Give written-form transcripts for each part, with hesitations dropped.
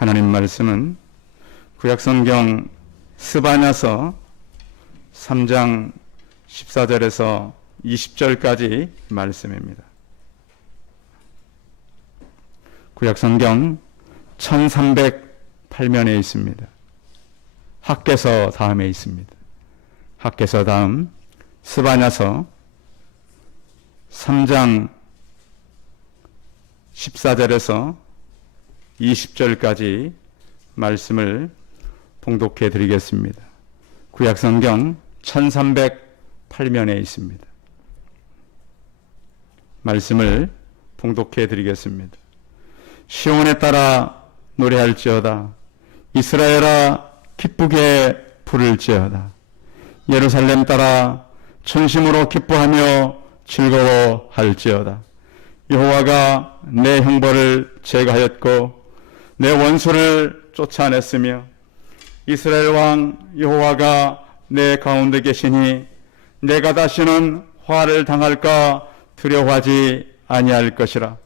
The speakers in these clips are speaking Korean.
하나님 말씀은 구약성경 스바냐서 3장 14절에서 20절까지 말씀입니다. 구약성경 1308면에 있습니다. 학개서 다음에 있습니다. 학개서 다음 스바냐서 3장 14절에서 20절까지 말씀을 봉독해 드리겠습니다. 구약성경 1308면에 있습니다. 말씀을 봉독해 드리겠습니다. 시온에 따라 노래할지어다. 이스라엘아 기쁘게 부를지어다. 예루살렘 따라 전심으로 기뻐하며 즐거워할지어다. 여호와가 내 형벌을 제거하였고 내 원수를 쫓아냈으며 이스라엘 왕 여호와가 내 가운데 계시니 내가 다시는 화를 당할까 두려워하지 아니할 것이라.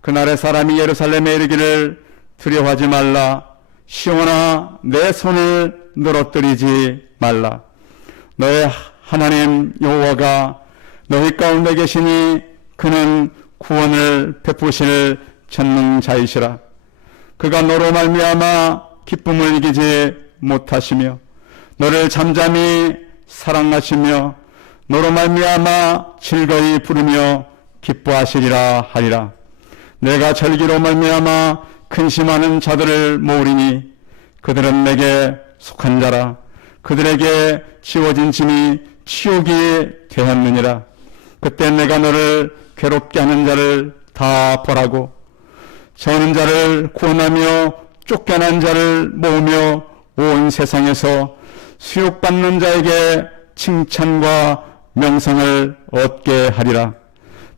그날의 사람이 예루살렘에 이르기를 두려워하지 말라. 시온아 내 손을 늘어뜨리지 말라. 너의 하나님 여호와가 너희 가운데 계시니 그는 구원을 베푸실 전능자이시라. 그가 너로 말미암아 기쁨을 이기지 못하시며 너를 잠잠히 사랑하시며 너로 말미암아 즐거이 부르며 기뻐하시리라 하리라. 내가 절기로 말미암아 근심하는 자들을 모으리니 그들은 내게 속한 자라. 그들에게 지워진 짐이 치욕이 되었느니라. 그때 내가 너를 괴롭게 하는 자를 다 벌하고 저는 자를 구원하며 쫓겨난 자를 모으며 온 세상에서 수욕받는 자에게 칭찬과 명성을 얻게 하리라.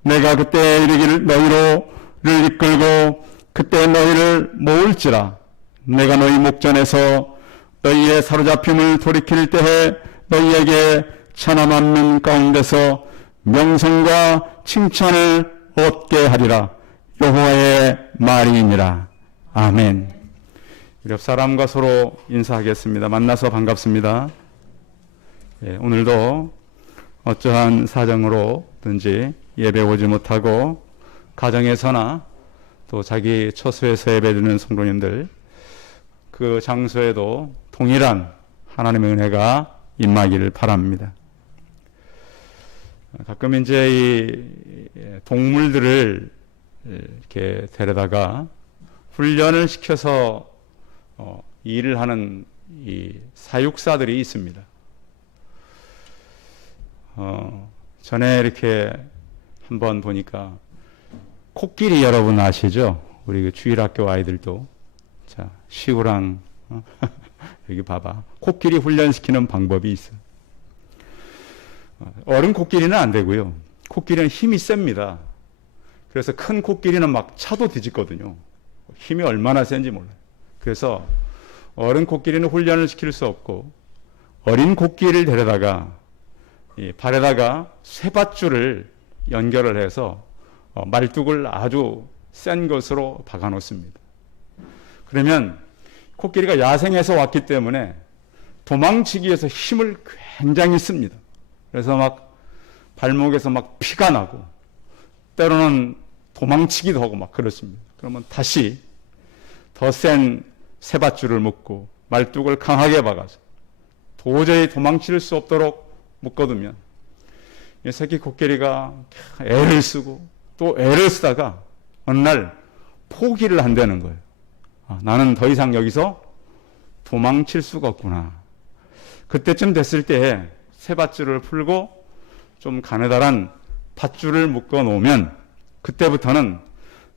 내가 그때 이르기를 너희를 이끌고 그때 너희를 모을지라. 내가 너희 목전에서 너희의 사로잡힘을 돌이킬 때에 너희에게 천하만민 가운데서 명성과 칭찬을 얻게 하리라. 여호와의 말이니라. 아멘. 옆 사람과 서로 인사하겠습니다. 만나서 반갑습니다. 오늘도 어떠한 사정으로든지 예배 오지 못하고 가정에서나 또 자기 처소에서 예배드리는 성도님들 그 장소에도 동일한 하나님의 은혜가 임하기를 바랍니다. 가끔 이제 이 동물들을 이렇게 데려다가 훈련을 시켜서 일을 하는 이 사육사들이 있습니다. 전에 이렇게 한번 보니까 코끼리 여러분 아시죠? 우리 그 주일학교 아이들도 자 시우랑 여기 봐봐. 코끼리 훈련시키는 방법이 있어. 어른 코끼리는 안 되고요. 코끼리는 힘이 셉니다. 그래서 큰 코끼리는 막 차도 뒤집거든요. 힘이 얼마나 센지 몰라요. 그래서 어른 코끼리는 훈련을 시킬 수 없고 어린 코끼리를 데려다가 이 발에다가 쇠밧줄을 연결을 해서 말뚝을 아주 센 것으로 박아 놓습니다. 그러면 코끼리가 야생에서 왔기 때문에 도망치기 위해서 힘을 굉장히 씁니다. 그래서 막 발목에서 막 피가 나고 때로는 도망치기도 하고 막 그렇습니다. 그러면 다시 더 센 쇠밧줄을 묶고 말뚝을 강하게 박아서 도저히 도망칠 수 없도록 묶어두면 이 새끼 코끼리가 애를 쓰고 또 애를 쓰다가 어느 날 포기를 한다는 거예요. 나는 더 이상 여기서 도망칠 수가 없구나. 그때쯤 됐을 때에 쇠밧줄을 풀고 좀 가느다란 밧줄을 묶어 놓으면 그때부터는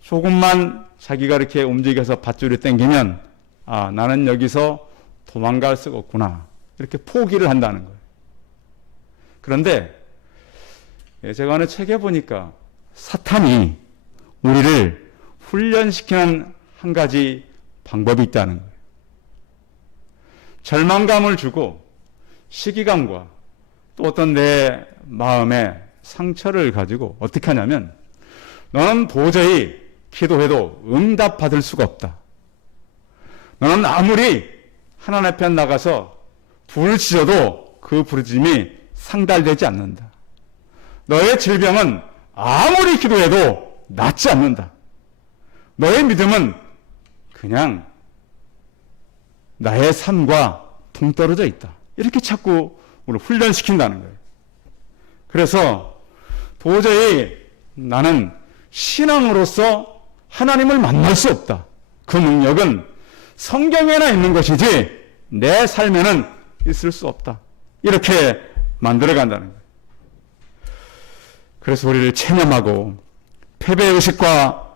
조금만 자기가 이렇게 움직여서 밧줄이 당기면 나는 여기서 도망갈 수가 없구나. 이렇게 포기를 한다는 거예요. 그런데 제가 어느 책에 보니까 사탄이 우리를 훈련시키는 한 가지 방법이 있다는 거예요. 절망감을 주고 시기감과 또 어떤 내 마음의 상처를 가지고 어떻게 하냐면 너는 도저히 기도해도 응답받을 수가 없다. 너는 아무리 하나님 앞에 나가서 불을 지져도 그 부르짖음이 상달되지 않는다. 너의 질병은 아무리 기도해도 낫지 않는다. 너의 믿음은 그냥 나의 삶과 동떨어져 있다. 이렇게 자꾸 우리를 훈련시킨다는 거예요. 그래서 도저히 나는 신앙으로서 하나님을 만날 수 없다. 그 능력은 성경에나 있는 것이지 내 삶에는 있을 수 없다. 이렇게 만들어간다는 거예요. 그래서 우리를 체념하고 패배의식과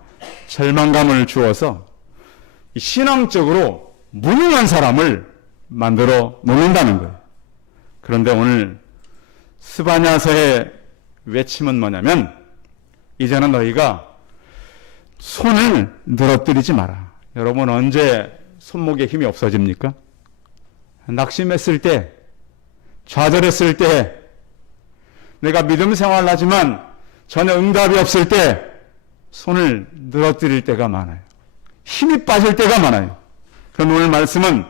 절망감을 주어서 신앙적으로 무능한 사람을 만들어 놓는다는 거예요. 그런데 오늘 스바냐서의 외침은 뭐냐면 이제는 너희가 손을 늘어뜨리지 마라. 여러분 언제 손목에 힘이 없어집니까? 낙심했을 때, 좌절했을 때, 내가 믿음 생활을 하지만 전혀 응답이 없을 때 손을 늘어뜨릴 때가 많아요. 힘이 빠질 때가 많아요. 그럼 오늘 말씀은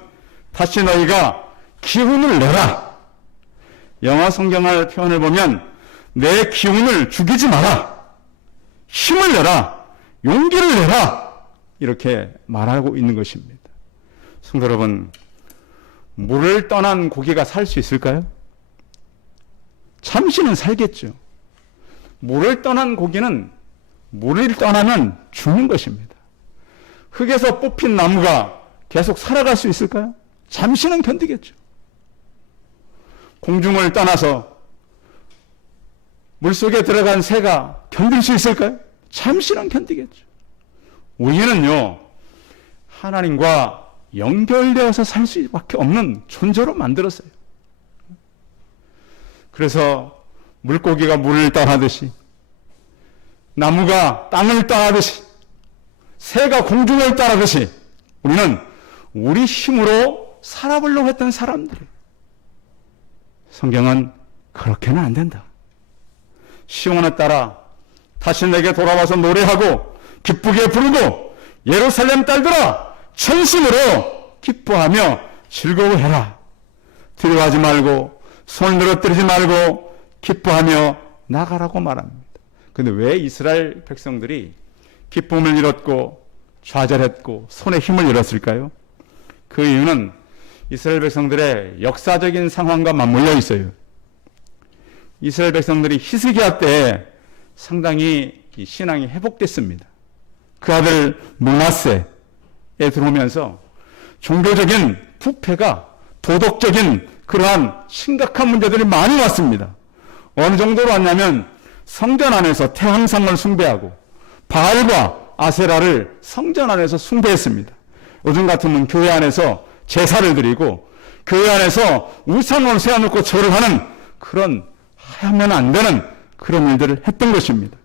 다시 너희가 기운을 내라. 영어 성경의 표현을 보면 내 기운을 죽이지 마라. 힘을 내라. 용기를 내라. 이렇게 말하고 있는 것입니다. 성도 여러분, 물을 떠난 고기가 살 수 있을까요? 잠시는 살겠죠. 물을 떠난 고기는 물을 떠나면 죽는 것입니다. 흙에서 뽑힌 나무가 계속 살아갈 수 있을까요? 잠시는 견디겠죠. 공중을 떠나서 물속에 들어간 새가 견딜 수 있을까요? 잠시는 견디겠죠. 우리는요, 하나님과 연결되어서 살 수밖에 없는 존재로 만들었어요. 그래서 물고기가 물을 떠나듯이, 나무가 땅을 떠나듯이, 새가 공중을 떠나듯이 우리는 우리 힘으로 살아보려고 했던 사람들이에요. 성경은 그렇게는 안 된다. 시온에 따라 다시 내게 돌아와서 노래하고 기쁘게 부르고 예루살렘 딸들아 전심으로 기뻐하며 즐거워해라. 두려워하지 말고 손을 늘어뜨리지 말고 기뻐하며 나가라고 말합니다. 그런데 왜 이스라엘 백성들이 기쁨을 잃었고 좌절했고 손에 힘을 잃었을까요? 그 이유는 이스라엘 백성들의 역사적인 상황과 맞물려 있어요. 이스라엘 백성들이 히스기야 때 상당히 신앙이 회복됐습니다. 그 아들 므낫세에 들어오면서 종교적인 부패가 도덕적인 그러한 심각한 문제들이 많이 왔습니다. 어느 정도로 왔냐면 성전 안에서 태양상을 숭배하고 바알과 아세라를 성전 안에서 숭배했습니다. 요즘 같으면 교회 안에서 제사를 드리고 교회 안에서 우상을 세워놓고 절을 하는 그런 하면 안 되는 그런 일들을 했던 것입니다.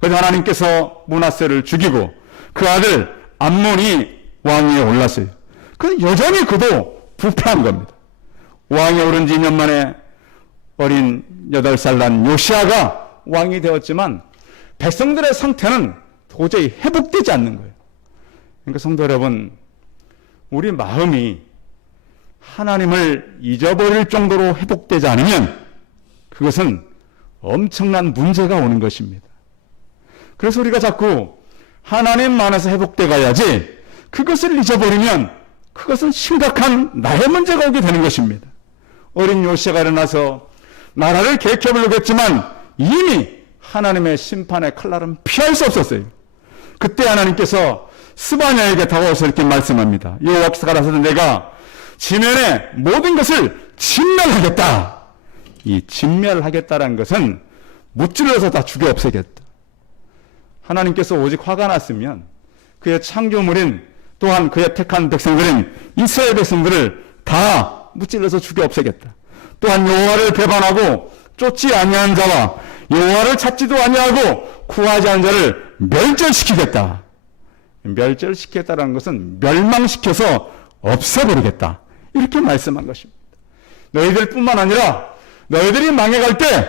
그래서 하나님께서 므낫세를 죽이고 그 아들 암몬이 왕위에 올랐어요. 그런데 여전히 그도 부패한 겁니다. 왕에 오른 지 2년 만에 어린 8살 난 요시아가 왕이 되었지만 백성들의 상태는 도저히 회복되지 않는 거예요. 그러니까 성도 여러분, 우리 마음이 하나님을 잊어버릴 정도로 회복되지 않으면 그것은 엄청난 문제가 오는 것입니다. 그래서 우리가 자꾸 하나님만에서 회복돼 가야지 그것을 잊어버리면 그것은 심각한 나의 문제가 오게 되는 것입니다. 어린 요시아가 일어나서 나라를 개혁해보려고 했지만 이미 하나님의 심판의 칼날은 피할 수 없었어요. 그때 하나님께서 스바냐에게 다가와서 이렇게 말씀합니다. 여호와께서 가라사대 내가 지면의 모든 것을 진멸하겠다. 이 진멸하겠다라는 것은 무찔러서 다 죽여 없애겠다. 하나님께서 오직 화가 났으면 그의 창조물인 또한 그의 택한 백성들인 이스라엘 백성들을 다 무찔러서 죽여 없애겠다. 또한 여호와를 배반하고 쫓지 아니한 자와 여호와를 찾지도 아니하고 구하지 않은 자를 멸절시키겠다. 멸절시키겠다는 것은 멸망시켜서 없애버리겠다. 이렇게 말씀한 것입니다. 너희들뿐만 아니라 너희들이 망해갈 때,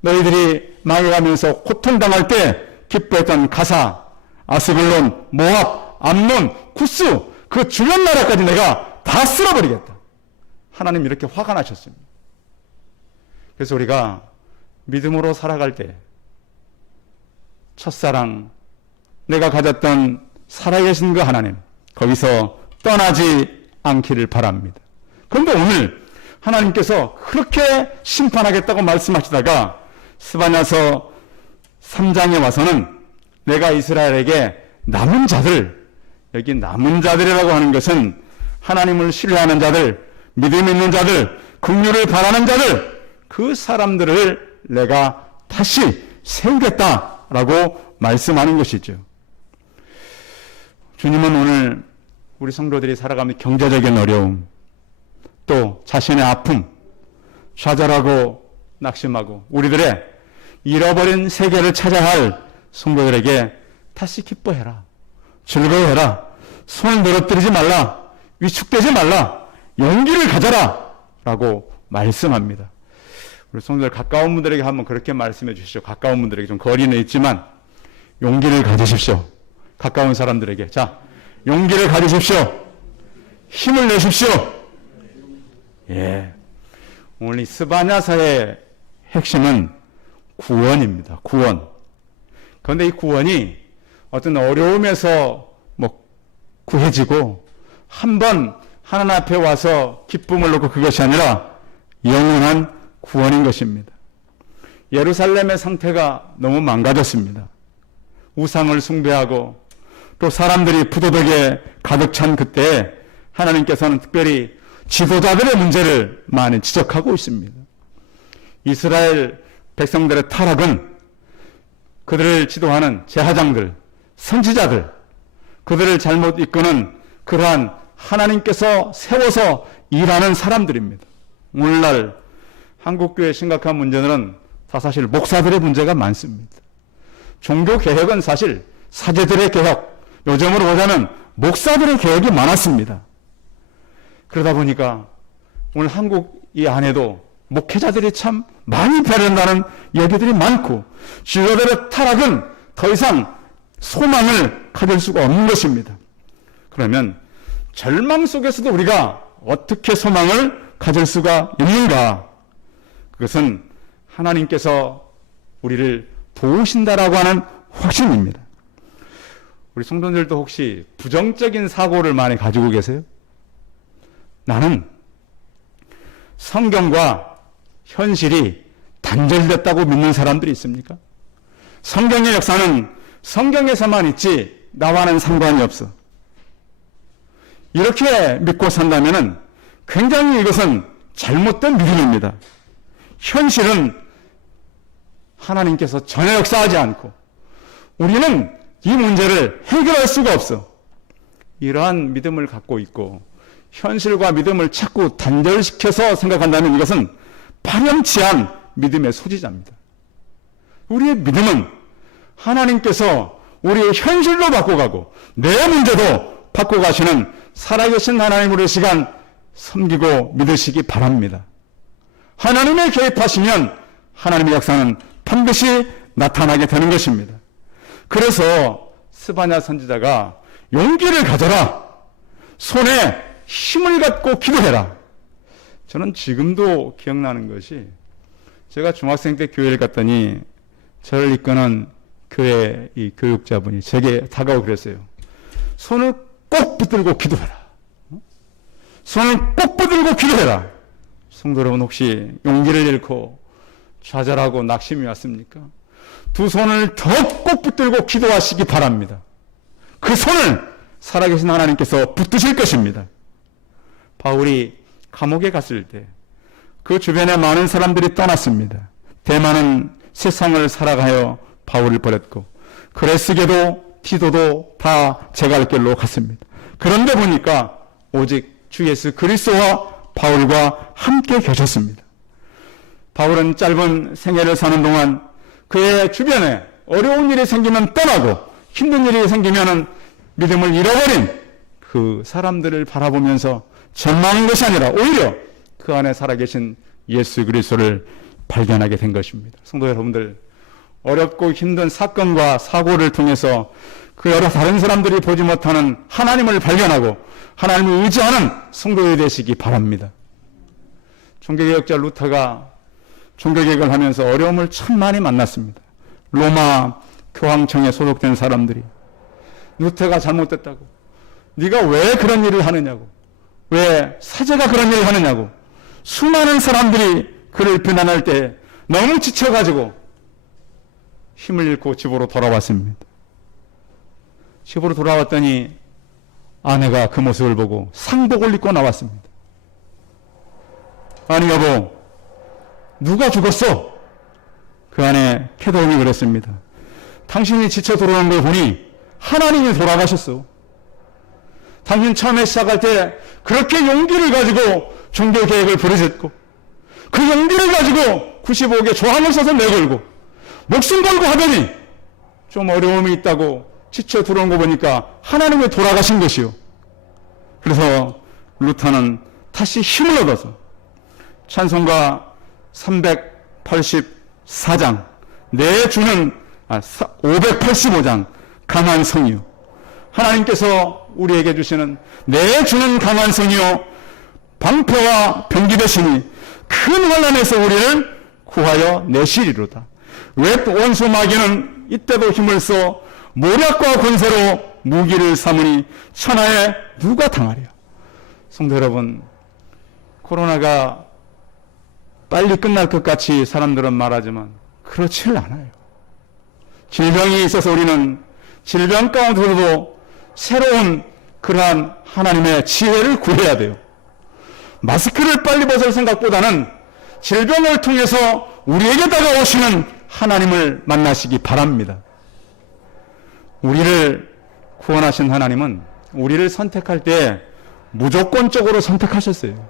너희들이 망해가면서 고통당할 때 기뻐했던 가사, 아스글론, 모압, 암몬, 쿠스 그 주변 나라까지 내가 다 쓸어버리겠다. 하나님 이렇게 화가 나셨습니다. 그래서 우리가 믿음으로 살아갈 때 첫사랑, 내가 가졌던 살아계신 그 하나님, 거기서 떠나지 않기를 바랍니다. 그런데 오늘 하나님께서 그렇게 심판하겠다고 말씀하시다가 스바냐서 3장에 와서는 내가 이스라엘에게 남은 자들, 여기 남은 자들이라고 하는 것은 하나님을 신뢰하는 자들, 믿음 있는 자들, 긍휼을 바라는 자들, 그 사람들을 내가 다시 세우겠다라고 말씀하는 것이죠. 주님은 오늘 우리 성도들이 살아가는 경제적인 어려움, 또 자신의 아픔, 좌절하고 낙심하고 우리들의 잃어버린 세계를 찾아야 할 성도들에게 다시 기뻐해라, 즐거워해라, 손을 늘어뜨리지 말라, 위축되지 말라, 용기를 가져라 라고 말씀합니다. 우리 성도들 가까운 분들에게 한번 그렇게 말씀해 주시죠. 가까운 분들에게, 좀 거리는 있지만 용기를 가지십시오. 가까운 사람들에게, 자, 용기를 가지십시오. 힘을 내십시오. 예. 오늘 이 스바냐서의 핵심은 구원입니다. 구원. 그런데 이 구원이 어떤 어려움에서 구해지고 한번 하나님 앞에 와서 기쁨을 놓고 그것이 아니라 영원한 구원인 것입니다. 예루살렘의 상태가 너무 망가졌습니다. 우상을 숭배하고 또 사람들이 부도덕에 가득 찬 그때에 하나님께서는 특별히 지도자들의 문제를 많이 지적하고 있습니다. 이스라엘 백성들의 타락은 그들을 지도하는 제사장들, 선지자들, 그들을 잘못 이끄는 그러한 하나님께서 세워서 일하는 사람들입니다. 오늘날 한국교회의 심각한 문제는 다 사실 목사들의 문제가 많습니다. 종교개혁은 사실 사제들의 개혁, 요즘으로 보자면 목사들의 개혁이 많았습니다. 그러다 보니까 오늘 한국 이 안에도 목회자들이 참 많이 배려한다는 얘기들이 많고, 지도자들의 타락은 더 이상 소망을 가질 수가 없는 것입니다. 그러면 절망 속에서도 우리가 어떻게 소망을 가질 수가 있는가? 그것은 하나님께서 우리를 도우신다라고 하는 확신입니다. 우리 성도들도 혹시 부정적인 사고를 많이 가지고 계세요? 나는 성경과 현실이 단절됐다고 믿는 사람들이 있습니까? 성경의 역사는 성경에서만 있지 나와는 상관이 없어. 이렇게 믿고 산다면 굉장히 이것은 잘못된 믿음입니다. 현실은 하나님께서 전혀 역사하지 않고 우리는 이 문제를 해결할 수가 없어. 이러한 믿음을 갖고 있고 현실과 믿음을 자꾸 단절시켜서 생각한다면 이것은 파렴치한 믿음의 소지자입니다. 우리의 믿음은 하나님께서 우리의 현실도 바꿔가고 내 문제도 바꿔가시는 살아계신 하나님으로 이 시간 섬기고 믿으시기 바랍니다. 하나님의 개입하시면 하나님의 역사는 반드시 나타나게 되는 것입니다. 그래서 스바냐 선지자가 용기를 가져라, 손에 힘을 갖고 기도해라. 저는 지금도 기억나는 것이, 제가 중학생 때 교회를 갔더니 저를 이끄는 교회 이 교육자분이 제게 다가오고 그랬어요. 손을 꼭 붙들고 기도해라. 손을 꼭 붙들고 기도해라. 성도 여러분, 혹시 용기를 잃고 좌절하고 낙심이 왔습니까? 두 손을 더 꼭 붙들고 기도하시기 바랍니다. 그 손을 살아계신 하나님께서 붙드실 것입니다. 바울이 감옥에 갔을 때 그 주변에 많은 사람들이 떠났습니다. 대만은 세상을 살아가여 바울을 버렸고 그레스게도 디도도 다 제갈 길로 갔습니다. 그런데 보니까 오직 주 예수 그리스도와 바울과 함께 계셨습니다. 바울은 짧은 생애를 사는 동안 그의 주변에 어려운 일이 생기면 떠나고 힘든 일이 생기면 믿음을 잃어버린 그 사람들을 바라보면서 전망한 것이 아니라 오히려 그 안에 살아계신 예수 그리스도를 발견하게 된 것입니다. 성도 여러분들, 어렵고 힘든 사건과 사고를 통해서 그 여러 다른 사람들이 보지 못하는 하나님을 발견하고 하나님을 의지하는 성도들이 되시기 바랍니다. 종교개혁자 루터가 종교개혁을 하면서 어려움을 참 많이 만났습니다. 로마 교황청에 소속된 사람들이 루터가 잘못됐다고, 네가 왜 그런 일을 하느냐고, 왜 사제가 그런 일을 하느냐고, 수많은 사람들이 그를 비난할 때 너무 지쳐가지고 힘을 잃고 집으로 돌아왔습니다. 집으로 돌아왔더니 아내가 그 모습을 보고 상복을 입고 나왔습니다. 아니 여보, 누가 죽었어? 그 아내 캐도움이 그랬습니다. 당신이 지쳐 돌아온 걸 보니 하나님이 돌아가셨어. 당신 처음에 시작할 때 그렇게 용기를 가지고 종교개혁을 부르셨고, 그 용기를 가지고 95개 조항을 써서 내걸고 목숨 걸고 하더니 좀 어려움이 있다고 지쳐 들어온 거 보니까 하나님이 돌아가신 것이요. 그래서 루터는 다시 힘을 얻어서 찬송가 384장 내주는 585장 강한 성이요, 하나님께서 우리에게 주시는 내주는 강한 성이요 방패와 병기 되시니 큰 환난에서 우리를 구하여 내시리로다. 왜 원수 마귀는 이때도 힘을 써 모략과 권세로 무기를 삼으니 천하에 누가 당하랴. 성도 여러분, 코로나가 빨리 끝날 것 같이 사람들은 말하지만 그렇지 않아요. 질병이 있어서 우리는 질병 가운데서도 새로운 그러한 하나님의 지혜를 구해야 돼요. 마스크를 빨리 벗을 생각보다는 질병을 통해서 우리에게 다가오시는 하나님을 만나시기 바랍니다. 우리를 구원하신 하나님은 우리를 선택할 때 무조건적으로 선택하셨어요.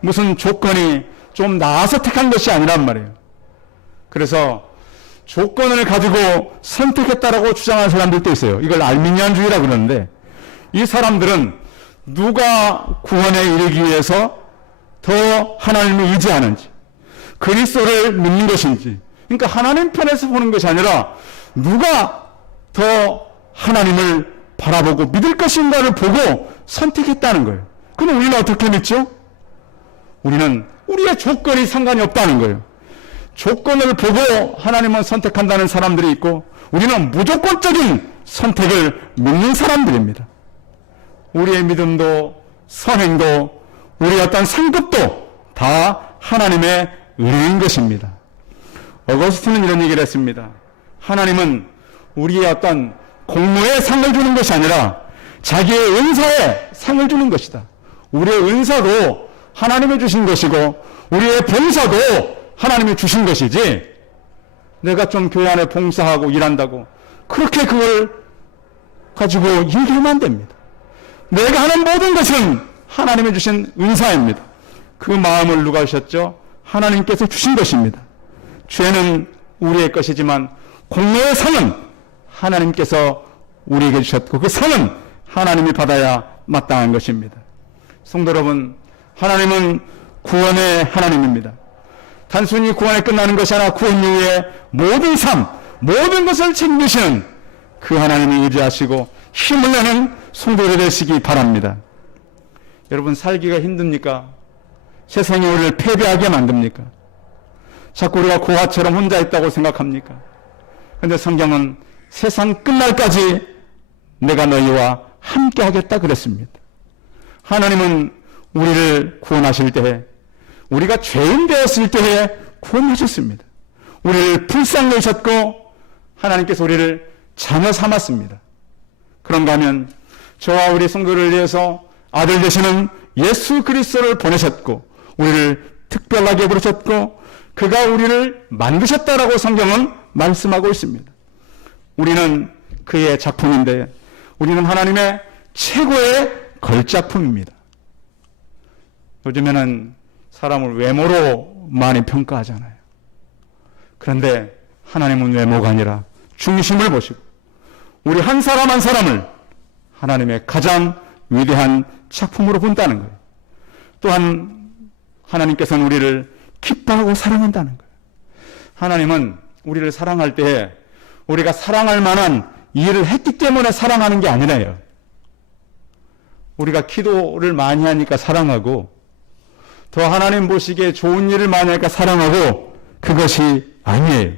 무슨 조건이 좀 나아서 택한 것이 아니란 말이에요. 그래서 조건을 가지고 선택했다라고 주장하는 사람들도 있어요. 이걸 알미니안주의라 그러는데, 이 사람들은 누가 구원에 이르기 위해서 더 하나님을 의지하는지, 그리스도를 믿는 것인지, 그러니까 하나님 편에서 보는 것이 아니라 누가 더 하나님을 바라보고 믿을 것인가를 보고 선택했다는 거예요. 그럼 우리는 어떻게 믿죠? 우리는 우리의 조건이 상관이 없다는 거예요. 조건을 보고 하나님을 선택한다는 사람들이 있고, 우리는 무조건적인 선택을 믿는 사람들입니다. 우리의 믿음도 선행도 우리의 어떤 상급도 다 하나님의 은혜인 것입니다. 어거스틴은 이런 얘기를 했습니다. 하나님은 우리의 어떤 공로에 상을 주는 것이 아니라 자기의 은사에 상을 주는 것이다. 우리의 은사도 하나님이 주신 것이고 우리의 봉사도 하나님이 주신 것이지, 내가 좀 교회 안에 봉사하고 일한다고 그렇게 그걸 가지고 얘기하면 안 됩니다. 내가 하는 모든 것은 하나님이 주신 은사입니다. 그 마음을 누가 주셨죠? 하나님께서 주신 것입니다. 죄는 우리의 것이지만 공로의 상은 하나님께서 우리에게 주셨고, 그 상은 하나님이 받아야 마땅한 것입니다. 성도 여러분, 하나님은 구원의 하나님입니다. 단순히 구원에 끝나는 것이 아니라 구원 이후에 모든 삶, 모든 것을 책임지시는 그 하나님이 의지하시고 힘을 내는 성도들이 되시기 바랍니다. 여러분, 살기가 힘듭니까? 세상이 우리를 패배하게 만듭니까? 자꾸 우리가 고아처럼 혼자 있다고 생각합니까? 그런데 성경은 세상 끝날까지 내가 너희와 함께 하겠다 그랬습니다. 하나님은 우리를 구원하실 때에, 우리가 죄인 되었을 때에 구원하셨습니다. 우리를 불쌍히 여기셨고 하나님께서 우리를 자녀 삼았습니다. 그런가 하면 저와 우리 성도를 위해서 아들 되시는 예수 그리스도를 보내셨고 우리를 특별하게 부르셨고 그가 우리를 만드셨다라고 성경은 말씀하고 있습니다. 우리는 그의 작품인데 우리는 하나님의 최고의 걸작품입니다. 요즘에는 사람을 외모로 많이 평가하잖아요. 그런데 하나님은 외모가 아니라 중심을 보시고 우리 한 사람 한 사람을 하나님의 가장 위대한 작품으로 본다는 거예요. 또한 하나님께서는 우리를 기뻐하고 사랑한다는 거예요. 하나님은 우리를 사랑할 때 우리가 사랑할 만한 이 일을 했기 때문에 사랑하는 게 아니라요. 우리가 기도를 많이 하니까 사랑하고 더 하나님 보시기에 좋은 일을 많이 하니까 사랑하고 그것이 아니에요.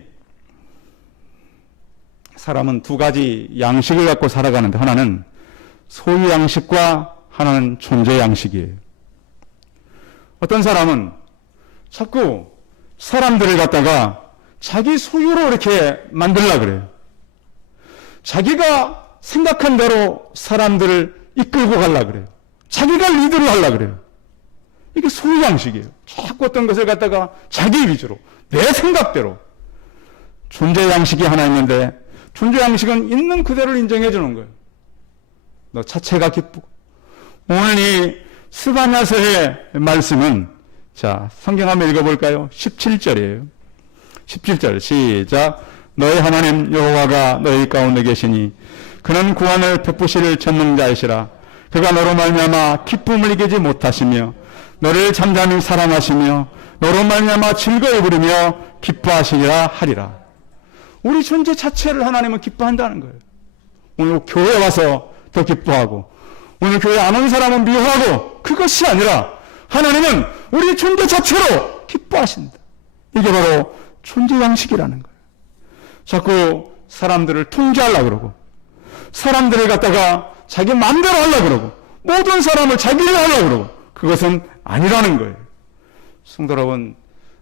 사람은 두 가지 양식을 갖고 살아가는데 하나는 소유 양식과 하나는 존재 양식이에요. 어떤 사람은 자꾸 사람들을 갖다가 자기 소유로 이렇게 만들려고 그래요. 자기가 생각한 대로 사람들을 이끌고 가려고 그래요. 자기가 리드를 하려고 그래요. 이게 소유 양식이에요. 자꾸 어떤 것을 갖다가 자기 위주로, 내 생각대로. 존재 양식이 하나 있는데 존재 양식은 있는 그대로를 인정해 주는 거예요. 너 자체가 기쁘고. 오늘 이 스바냐서의 말씀은 자, 성경 한번 읽어볼까요? 17절이에요. 17절 시작. 너희 하나님 여호와가 너희 가운데 계시니 그는 구원을 베푸실 전능자이시라. 그가 너로 말미암아 기쁨을 이기지 못하시며 너를 잠잠히 사랑하시며 너로 말미암아 즐거이 부르며 기뻐하시리라 하리라. 우리 존재 자체를 하나님은 기뻐한다는 거예요. 오늘 교회 와서 더 기뻐하고 오늘 교회 안 온 사람은 미워하고 그것이 아니라 하나님은 우리 존재 자체로 기뻐하신다. 이게 바로 존재 양식이라는 거예요. 자꾸 사람들을 통제하려고 그러고 사람들을 갖다가 자기 마음대로 하려고 그러고 모든 사람을 자기를 하려고 그러고 그것은 아니라는 거예요. 성도 여러분,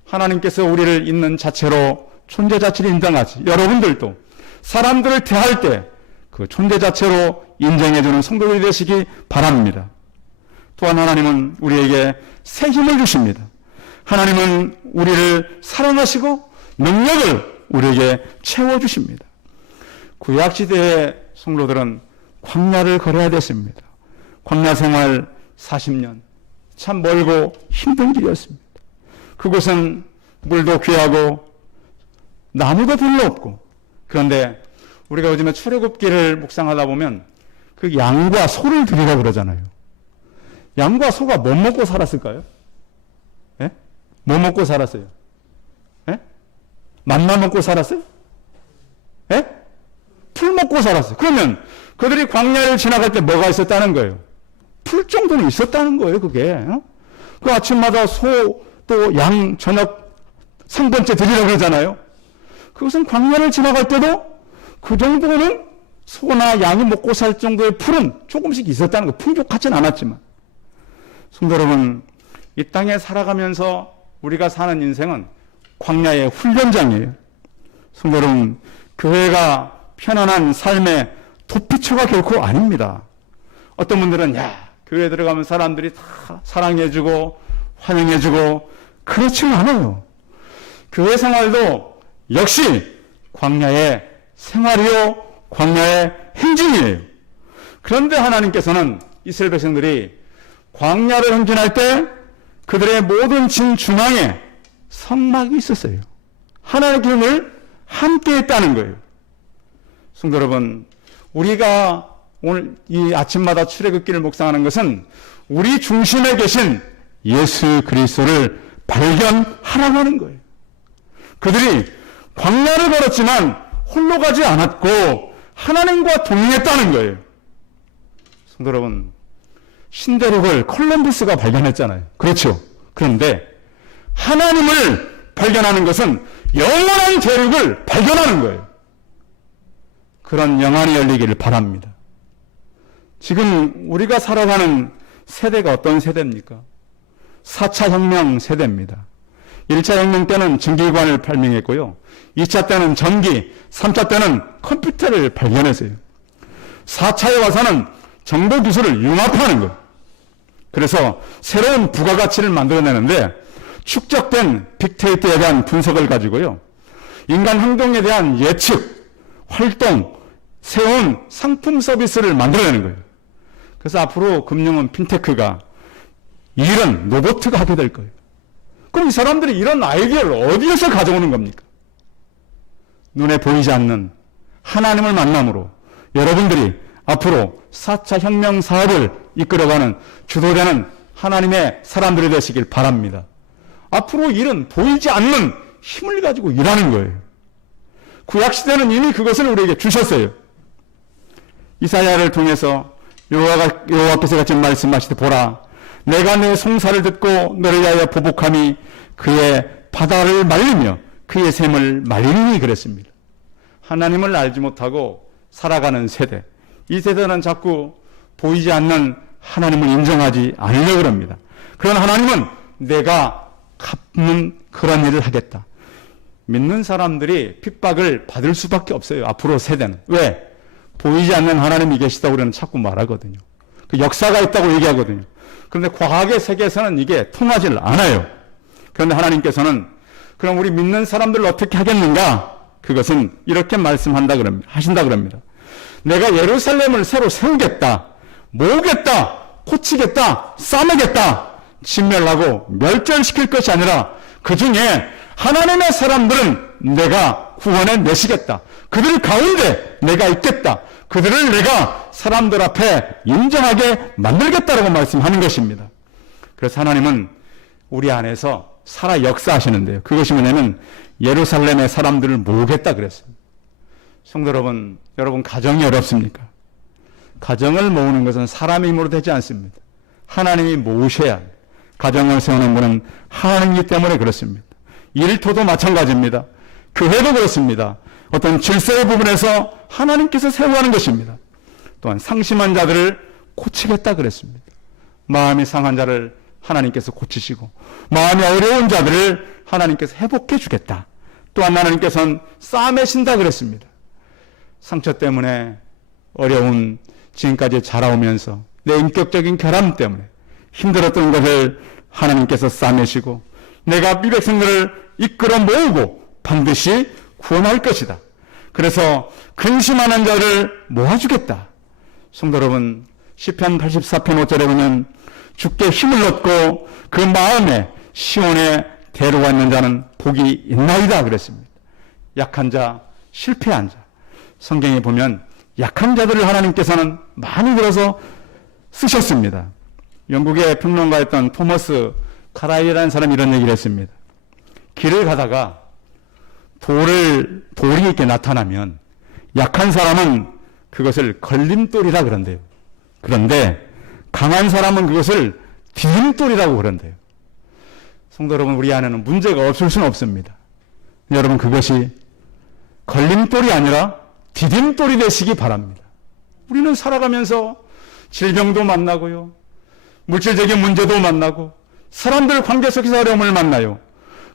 하나님께서 우리를 있는 자체로 존재 자체를 인정하지. 여러분들도 사람들을 대할 때 그 존재 자체로 인정해주는 성도들이 되시기 바랍니다. 또한 하나님은 우리에게 새 힘을 주십니다. 하나님은 우리를 사랑하시고 능력을 우리에게 채워주십니다. 구약시대의 성도들은 광야를 걸어야 됐습니다. 광야 생활 40년 참 멀고 힘든 길이었습니다. 그곳은 물도 귀하고 나무도 별로 없고 그런데 우리가 요즘에 출애굽기를 묵상하다 보면 그 양과 소를 드리라고 그러잖아요. 양과 소가 뭐 먹고 살았을까요? 예? 뭐 먹고 살았어요? 예? 만나 먹고 살았어요? 예? 풀 먹고 살았어요. 그러면 그들이 광야를 지나갈 때 뭐가 있었다는 거예요? 풀 정도는 있었다는 거예요, 그게. 어? 그 아침마다 소 또 양 저녁 3번째 드리라고 그러잖아요. 그것은 광야를 지나갈 때도 그 정도는 소나 양이 먹고 살 정도의 풀은 조금씩 있었다는 거. 풍족하진 않았지만. 성도 여러분, 이 땅에 살아가면서 우리가 사는 인생은 광야의 훈련장이에요. 성도 여러분, 교회가 편안한 삶의 도피처가 결코 아닙니다. 어떤 분들은 교회 들어가면 사람들이 다 사랑해주고 환영해주고 그렇지는 않아요. 교회 생활도 역시 광야의 생활이요 광야의 행진이에요. 그런데 하나님께서는 이스라엘 백성들이 광야를 행진할 때 그들의 모든 진 중앙에 성막이 있었어요. 하나님의 기름을 함께 했다는 거예요. 성도 여러분, 우리가 오늘 이 아침마다 출애굽기를 묵상하는 것은 우리 중심에 계신 예수 그리스도를 발견하라고 하는 거예요. 그들이 광야를 걸었지만 홀로 가지 않았고 하나님과 동행했다는 거예요. 성도 여러분, 신대륙을 콜럼버스가 발견했잖아요. 그렇죠. 그런데 하나님을 발견하는 것은 영원한 대륙을 발견하는 거예요. 그런 영안이 열리기를 바랍니다. 지금 우리가 살아가는 세대가 어떤 세대입니까? 4차 혁명 세대입니다. 1차 혁명 때는 전기관을 발명했고요. 2차 때는 전기, 3차 때는 컴퓨터를 발견했어요. 4차에 와서는 정보 기술을 융합하는 거예요. 그래서 새로운 부가가치를 만들어내는데 축적된 빅데이터에 대한 분석을 가지고요. 인간 행동에 대한 예측, 활동, 새로운 상품 서비스를 만들어내는 거예요. 그래서 앞으로 금융은 핀테크가, 일은 로봇가 하게 될 거예요. 그럼 이 사람들이 이런 아이디어를 어디에서 가져오는 겁니까? 눈에 보이지 않는 하나님을 만남으로 여러분들이 앞으로 4차 혁명 사업을 이끌어가는 주도되는 하나님의 사람들이 되시길 바랍니다. 앞으로 일은 보이지 않는 힘을 가지고 일하는 거예요. 구약시대는 이미 그것을 우리에게 주셨어요. 이사야를 통해서 여호와께서 같이 말씀하시되 보라 내가 내 송사를 듣고 너를 위하여 보복함이 그의 바다를 말리며 그의 샘을 말리니 그랬습니다. 하나님을 알지 못하고 살아가는 세대, 이 세대는 자꾸 보이지 않는 하나님을 인정하지 않으려고 합니다. 그런 하나님은 내가 갚는 그런 일을 하겠다. 믿는 사람들이 핍박을 받을 수밖에 없어요. 앞으로 세대는. 왜? 보이지 않는 하나님이 계시다고 우리는 자꾸 말하거든요. 그 역사가 있다고 얘기하거든요. 그런데 과학의 세계에서는 이게 통하지 않아요. 그런데 하나님께서는 그럼 우리 믿는 사람들을 어떻게 하겠는가? 그것은 이렇게 하신다 그럽니다. 내가 예루살렘을 새로 세우겠다, 모으겠다, 고치겠다, 싸매겠다, 진멸하고 멸절시킬 것이 아니라 그 중에 하나님의 사람들은 내가 구원해 내시겠다. 그들 가운데 내가 있겠다. 그들을 내가 사람들 앞에 인정하게 만들겠다라고 말씀하는 것입니다. 그래서 하나님은 우리 안에서 살아 역사하시는데요. 그것이 뭐냐면 예루살렘의 사람들을 모으겠다 그랬습니다. 성도 여러분, 여러분 가정이 어렵습니까? 가정을 모으는 것은 사람의 힘으로 되지 않습니다. 하나님이 모으셔야 합니다. 가정을 세우는 분은 하나님이기 때문에 그렇습니다. 일터도 마찬가지입니다. 교회도 그렇습니다. 어떤 질서의 부분에서 하나님께서 세워가는 것입니다. 또한 상심한 자들을 고치겠다 그랬습니다. 마음이 상한 자를 하나님께서 고치시고 마음이 어려운 자들을 하나님께서 회복해 주겠다. 또한 하나님께서는 싸매신다 그랬습니다. 상처 때문에 어려운 지금까지 자라오면서 내 인격적인 결함 때문에 힘들었던 것을 하나님께서 싸매시고 내가 이 백성들을 이끌어 모으고 반드시 구원할 것이다. 그래서 근심하는 자를 모아주겠다. 성도 여러분, 시편 84편 5절에 보면 주께 힘을 얻고 그 마음에 시온에 대로가 있는 자는 복이 있나이다 그랬습니다. 약한 자, 실패한 자. 성경에 보면 약한 자들을 하나님께서는 많이 들어서 쓰셨습니다. 영국의 평론가였던 토머스 카라일이라는 사람이 이런 얘기를 했습니다. 길을 가다가 돌이 이렇게 나타나면 약한 사람은 그것을 걸림돌이라 그런대요. 그런데 강한 사람은 그것을 디딤돌이라고 그런대요. 성도 여러분, 우리 안에는 문제가 없을 수는 없습니다. 여러분, 그것이 걸림돌이 아니라 디딤돌이 되시기 바랍니다. 우리는 살아가면서 질병도 만나고요, 물질적인 문제도 만나고 사람들 관계 속에서 어려움을 만나요.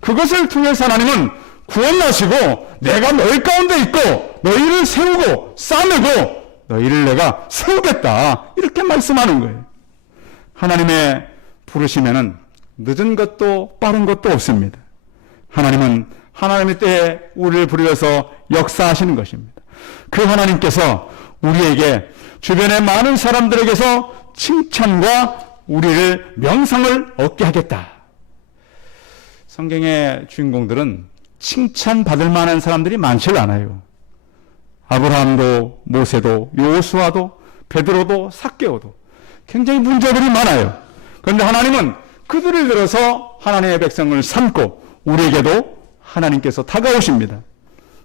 그것을 통해서 하나님은 구원하시고 내가 너희 가운데 있고 너희를 세우고 싸매고 너희를 내가 세우겠다, 이렇게 말씀하는 거예요. 하나님의 부르시면은 늦은 것도 빠른 것도 없습니다. 하나님은 하나님의 때에 우리를 부르셔서 역사하시는 것입니다. 그 하나님께서 우리에게 주변의 많은 사람들에게서 칭찬과 우리를 명성을 얻게 하겠다. 성경의 주인공들은 칭찬받을 만한 사람들이 많지 않아요. 아브라함도 모세도 여호수아도 베드로도 삭개오도 굉장히 문제들이 많아요. 그런데 하나님은 그들을 들어서 하나님의 백성을 삼고 우리에게도 하나님께서 다가오십니다.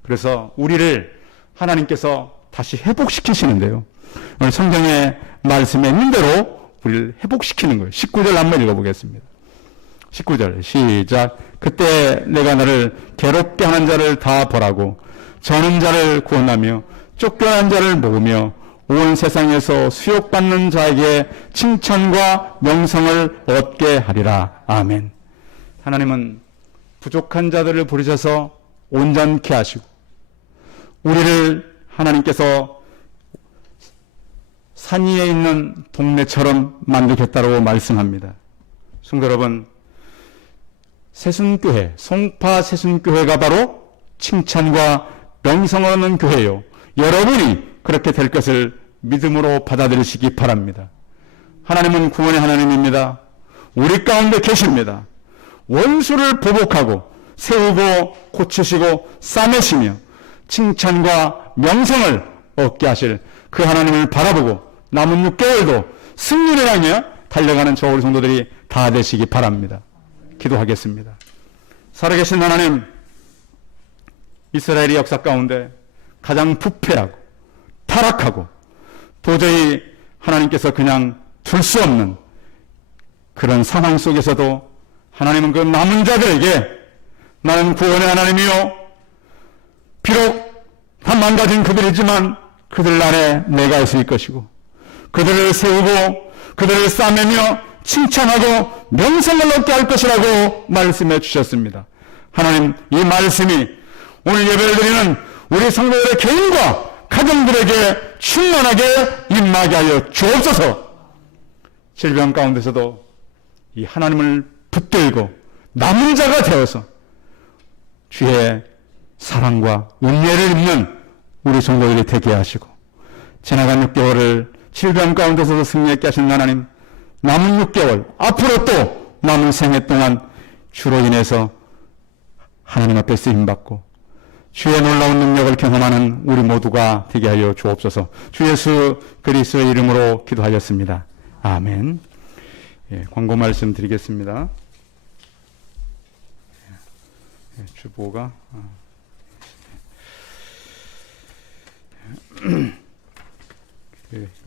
그래서 우리를 하나님께서 다시 회복시키시는데요. 오늘 성경의 말씀에 있는 대로 우리를 회복시키는 거예요. 19절 한번 읽어보겠습니다. 19절 시작. 그때 내가 너를 괴롭게 하는 자를 다 벌하고 저는 자를 구원하며 쫓겨난 자를 모으며 온 세상에서 수욕받는 자에게 칭찬과 명성을 얻게 하리라. 아멘. 하나님은 부족한 자들을 부르셔서 온전케 하시고 우리를 하나님께서 산 위에 있는 동네처럼 만들겠다고 말씀합니다. 성도 여러분, 새순교회, 송파 새순교회가 바로 칭찬과 명성을 얻는 교회요. 여러분이 그렇게 될 것을 믿음으로 받아들이시기 바랍니다. 하나님은 구원의 하나님입니다. 우리 가운데 계십니다. 원수를 보복하고 세우고 고치시고 싸매시며 칭찬과 명성을 얻게 하실 그 하나님을 바라보고 남은 6개월도 승리를 향해 달려가는 저 우리 성도들이 다 되시기 바랍니다. 기도하겠습니다. 살아계신 하나님, 이스라엘의 역사 가운데 가장 부패하고 타락하고 도저히 하나님께서 그냥 둘 수 없는 그런 상황 속에서도 하나님은 그 남은 자들에게 나는 구원의 하나님이요, 비록 다 망가진 그들이지만 그들 안에 내가 있을 것이고 그들을 세우고 그들을 싸매며 칭찬하고 명성을 얻게 할 것이라고 말씀해 주셨습니다. 하나님, 이 말씀이 오늘 예배를 드리는 우리 성도들의 개인과 가정들에게 충만하게 임하게 하여 주옵소서. 질병 가운데서도 이 하나님을 붙들고 남은 자가 되어서 주의 사랑과 은혜를 입는 우리 성도들이 되게 하시고, 지나간 6개월을 질병 가운데서도 승리했게 하신 하나님, 남은 6개월, 앞으로 또 남은 생애 동안 주로 인해서 하나님 앞에 쓰임받고 주의 놀라운 능력을 경험하는 우리 모두가 되게 하여 주옵소서. 주 예수 그리스도의 이름으로 기도하였습니다. 아멘. 예, 광고 말씀 드리겠습니다. 주보가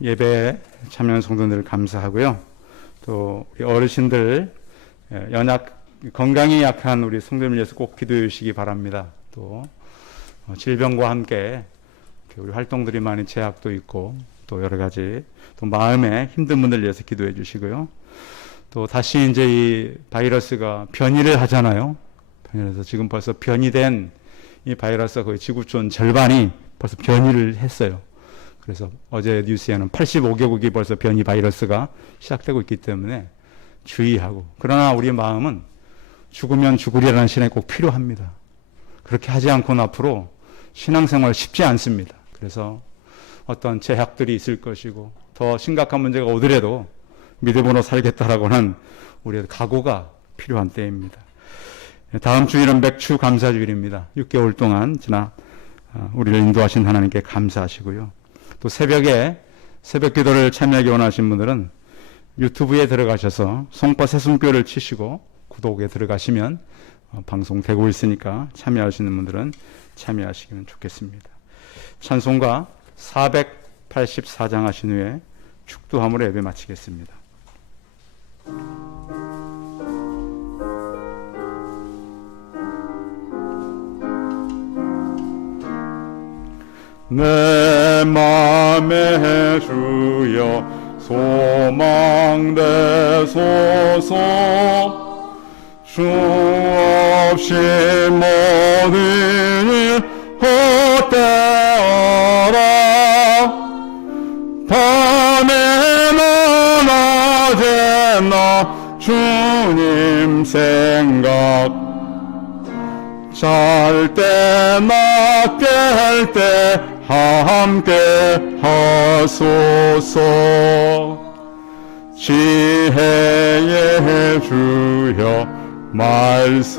예배에 참여한 성도들 감사하고요. 또 우리 어르신들, 건강이 약한 우리 성도님을 위해서 꼭 기도해 주시기 바랍니다. 또 질병과 함께 우리 활동들이 많이 제약도 있고 또 여러 가지 또 마음에 힘든 분들 위해서 기도해 주시고요. 또 다시 이제 이 바이러스가 변이를 하잖아요. 변이해서 지금 벌써 변이된 이 바이러스가 거의 지구촌 절반이 벌써 변이를 했어요. 그래서 어제 뉴스에는 85개국이 벌써 변이 바이러스가 시작되고 있기 때문에 주의하고, 그러나 우리의 마음은 죽으면 죽으리라는 신앙이 꼭 필요합니다. 그렇게 하지 않고는 앞으로 신앙생활 쉽지 않습니다. 그래서 어떤 제약들이 있을 것이고 더 심각한 문제가 오더라도 믿음으로 살겠다라고는 우리의 각오가 필요한 때입니다. 다음 주일은 맥주 감사주일입니다. 6개월 동안 우리를 인도하신 하나님께 감사하시고요. 또 새벽에 새벽 기도를 참여하기 원하시는 분들은 유튜브에 들어가셔서 송파 새순교를 치시고 구독에 들어가시면 방송되고 있으니까 참여하시는 분들은 참여하시면 좋겠습니다. 찬송가 484장 하신 후에 축도함으로 예배 마치겠습니다. 내 맘에 주여 소망 되소서. 주 없이 모든 일 헛되어라. 밤에나 낮에나 주님 생각, 잘 때나 깰 때 함께 하소서. 지혜의 주여 말씀으로써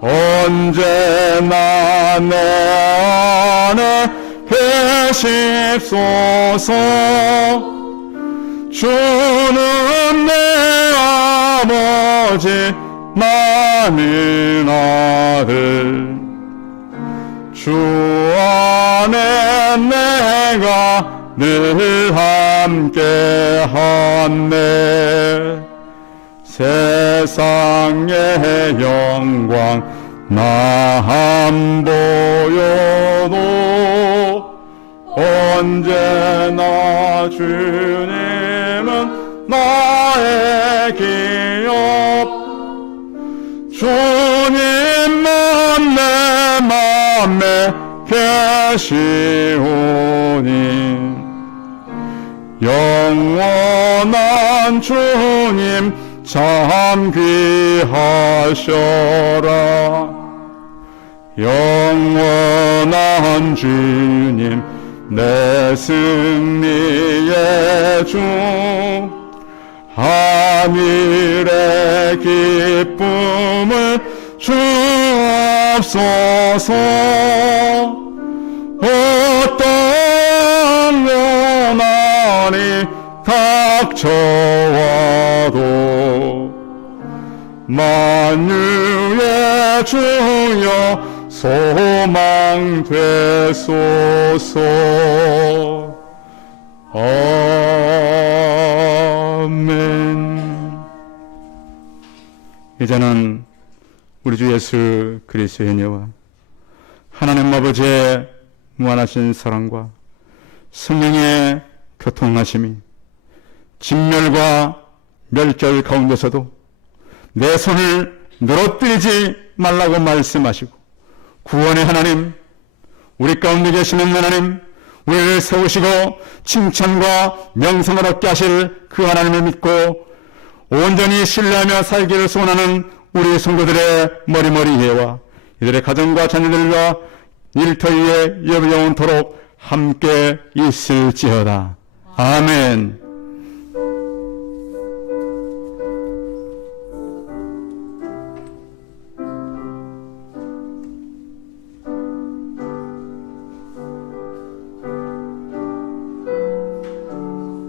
언제나 내 안에 계십소서. 주는 내 아버지 나는 아들, 주 안에 내가 늘 함께 한네. 세상의 영광 나 안 보여도 언제나 주님은 나의 기업. 주님만 내 맘에 계시오니 영원한 주님 참 귀하셔라. 영원한 주님 내 승리의 주, 하늘의 기쁨을 주옵소서. 어떤 고난이 닥쳐와도 만유의 주여 소망 되소서. 아멘. 이제는 우리 주 예수 그리스도의 은혜와 하나님 아버지의 무한하신 사랑과 성령의 교통하심이 진멸과 멸절 가운데서도 내 손을 늘어뜨리지 말라고 말씀하시고 구원의 하나님, 우리 가운데 계시는 하나님, 우리를 세우시고 칭찬과 명성을 얻게 하실 그 하나님을 믿고 온전히 신뢰하며 살기를 소원하는 우리 성도들의 머리머리회와 이들의 가정과 자녀들과 일터위에 영원토록 함께 있을지어다. 아멘.